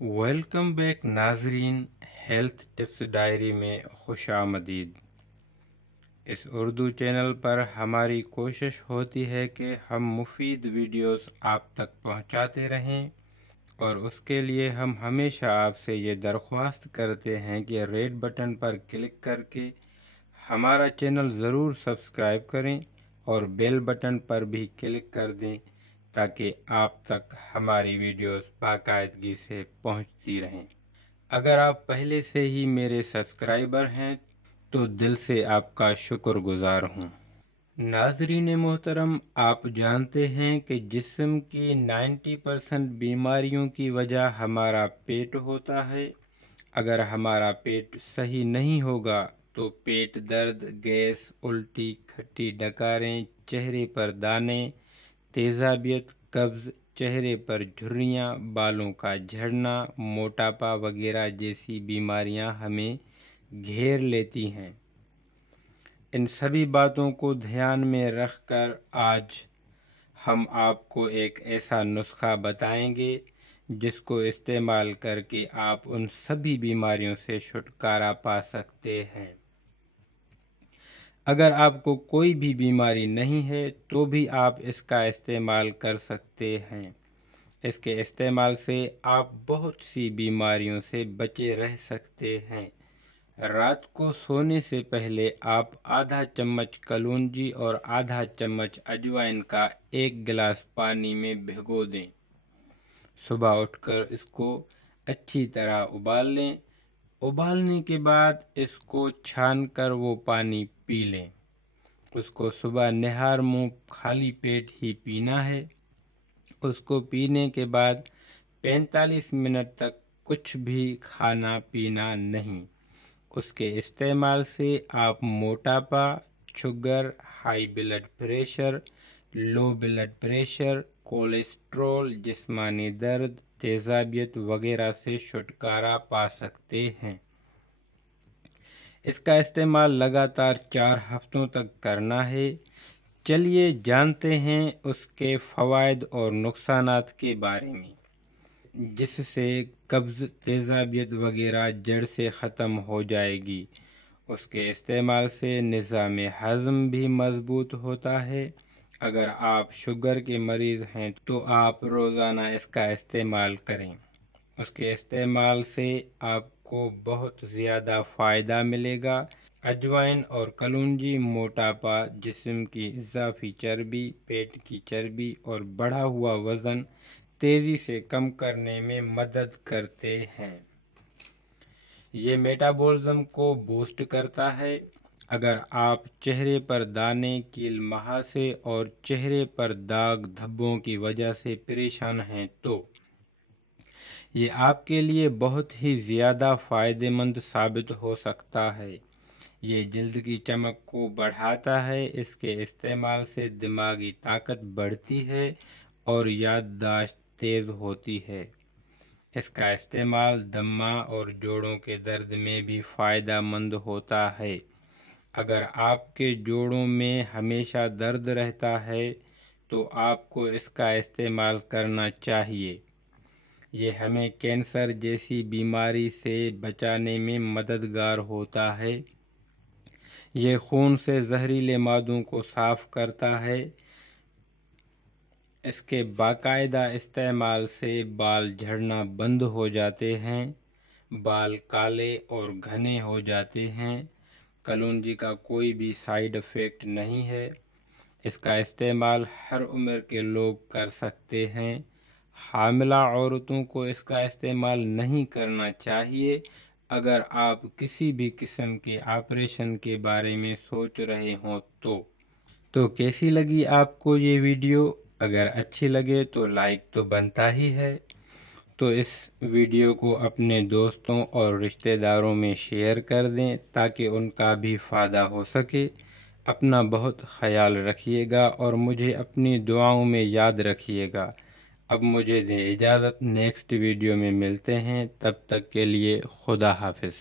Welcome back ناظرین، health tips diary میں خوش آمدید۔ اس اردو چینل پر ہماری کوشش ہوتی ہے کہ ہم مفید ویڈیوز آپ تک پہنچاتے رہیں، اور اس کے لیے ہم ہمیشہ آپ سے یہ درخواست کرتے ہیں کہ ریڈ بٹن پر کلک کر کے ہمارا چینل ضرور سبسکرائب کریں اور بیل بٹن پر بھی کلک کر دیں تاکہ آپ تک ہماری ویڈیوز باقاعدگی سے پہنچتی رہیں۔ اگر آپ پہلے سے ہی میرے سبسکرائبر ہیں تو دل سے آپ کا شکر گزار ہوں۔ ناظرین محترم، آپ جانتے ہیں کہ جسم کی 90% بیماریوں کی وجہ ہمارا پیٹ ہوتا ہے۔ اگر ہمارا پیٹ صحیح نہیں ہوگا تو پیٹ درد، گیس، الٹی، کھٹی ڈکاریں، چہرے پر دانے، تیزابیت، قبض، چہرے پر جھریاں، بالوں کا جھڑنا، موٹاپا وغیرہ جیسی بیماریاں ہمیں گھیر لیتی ہیں۔ ان سبھی باتوں کو دھیان میں رکھ کر آج ہم آپ کو ایک ایسا نسخہ بتائیں گے جس کو استعمال کر کے آپ ان سبھی بیماریوں سے چھٹکارا پا سکتے ہیں۔ اگر آپ کو کوئی بھی بیماری نہیں ہے تو بھی آپ اس کا استعمال کر سکتے ہیں۔ اس کے استعمال سے آپ بہت سی بیماریوں سے بچے رہ سکتے ہیں۔ رات کو سونے سے پہلے آپ آدھا چمچ کلونجی اور آدھا چمچ اجوائن کا 1 گلاس پانی میں بھگو دیں۔ صبح اٹھ کر اس کو اچھی طرح ابال لیں۔ ابالنے کے بعد اس کو چھان کر وہ پانی پی لیں۔ اس کو صبح نہار منہ خالی پیٹ ہی پینا ہے۔ اس کو پینے کے بعد 45 منٹ تک کچھ بھی کھانا پینا نہیں۔ اس کے استعمال سے آپ موٹاپا، sugar, high blood pressure, low blood pressure, cholesterol, جسمانی درد، تیزابیت وغیرہ سے چھٹکارا پا سکتے ہیں۔ اس کا استعمال لگاتار 4 ہفتوں تک کرنا ہے۔ چلیے جانتے ہیں اس کے فوائد اور نقصانات کے بارے میں، جس سے قبض، تیزابیت وغیرہ جڑ سے ختم ہو جائے گی۔ اس کے استعمال سے نظام ہضم بھی مضبوط ہوتا ہے۔ اگر آپ شوگر کے مریض ہیں تو آپ روزانہ اس کا استعمال کریں۔ اس کے استعمال سے آپ کو بہت زیادہ فائدہ ملے گا۔ اجوائن اور کلونجی موٹاپا، جسم کی اضافی چربی، پیٹ کی چربی اور بڑھا ہوا وزن تیزی سے کم کرنے میں مدد کرتے ہیں۔ یہ میٹابولزم کو بوسٹ کرتا ہے۔ اگر آپ چہرے پر دانے، کیل مہاسے اور چہرے پر داغ دھبوں کی وجہ سے پریشان ہیں تو یہ آپ کے لیے بہت ہی زیادہ فائدہ مند ثابت ہو سکتا ہے۔ یہ جلد کی چمک کو بڑھاتا ہے۔ اس کے استعمال سے دماغی طاقت بڑھتی ہے اور یادداشت تیز ہوتی ہے۔ اس کا استعمال دمہ اور جوڑوں کے درد میں بھی فائدہ مند ہوتا ہے۔ اگر آپ کے جوڑوں میں ہمیشہ درد رہتا ہے تو آپ کو اس کا استعمال کرنا چاہیے۔ یہ ہمیں کینسر جیسی بیماری سے بچانے میں مددگار ہوتا ہے۔ یہ خون سے زہریلے مادوں کو صاف کرتا ہے۔ اس کے باقاعدہ استعمال سے بال جھڑنا بند ہو جاتے ہیں، بال کالے اور گھنے ہو جاتے ہیں۔ کلونجی کا کوئی بھی سائیڈ ایفیکٹ نہیں ہے۔ اس کا استعمال ہر عمر کے لوگ کر سکتے ہیں۔ حاملہ عورتوں کو اس کا استعمال نہیں کرنا چاہیے۔ اگر آپ کسی بھی قسم کے آپریشن کے بارے میں سوچ رہے ہوں تو کیسی لگی آپ کو یہ ویڈیو؟ اگر اچھی لگے تو لائک تو بنتا ہی ہے، تو اس ویڈیو کو اپنے دوستوں اور رشتہ داروں میں شیئر کر دیں تاکہ ان کا بھی فائدہ ہو سکے۔ اپنا بہت خیال رکھیے گا اور مجھے اپنی دعاؤں میں یاد رکھیے گا۔ اب مجھے دیں اجازت، نیکسٹ ویڈیو میں ملتے ہیں، تب تک کے لیے خدا حافظ۔